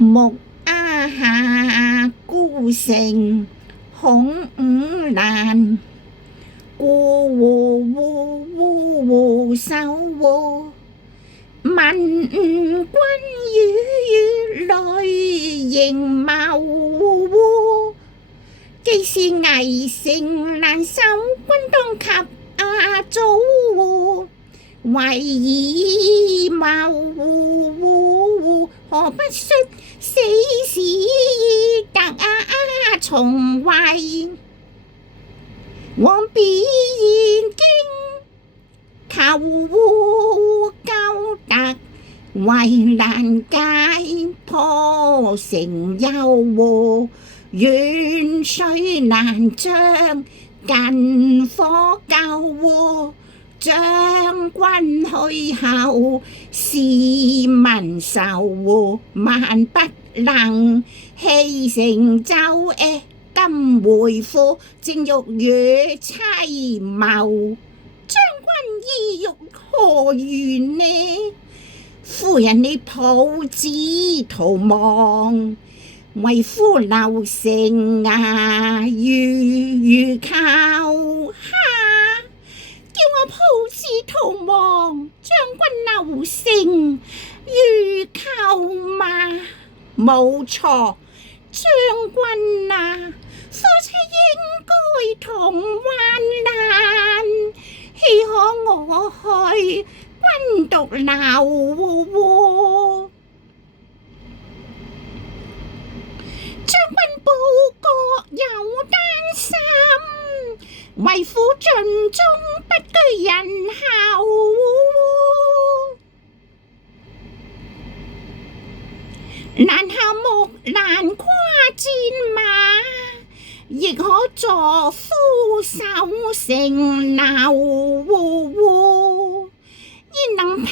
木鴉下孤城孔五難，孤戶戶戶戶守戶，問君與淚凝眸。既是危城難守，君當及早護。為以謀，何不率死士特重圍，往彼燕京求救特，圍欄解破城幽，遠水難將近火救。將軍去後，市民愁，萬不能棄城奏。今回府，正欲與妻謀。將軍意欲何緣呢？夫人你抱子逃亡，為夫留城如求叫我抱子逃亡，將軍留城如求嘛？冇錯，將軍啊，夫妻應該同患難，豈可我去，君獨留？將軍報國有擔心，為夫盡忠不居人後。難下木蘭跨戰馬，亦可助夫守城樓。焉能怕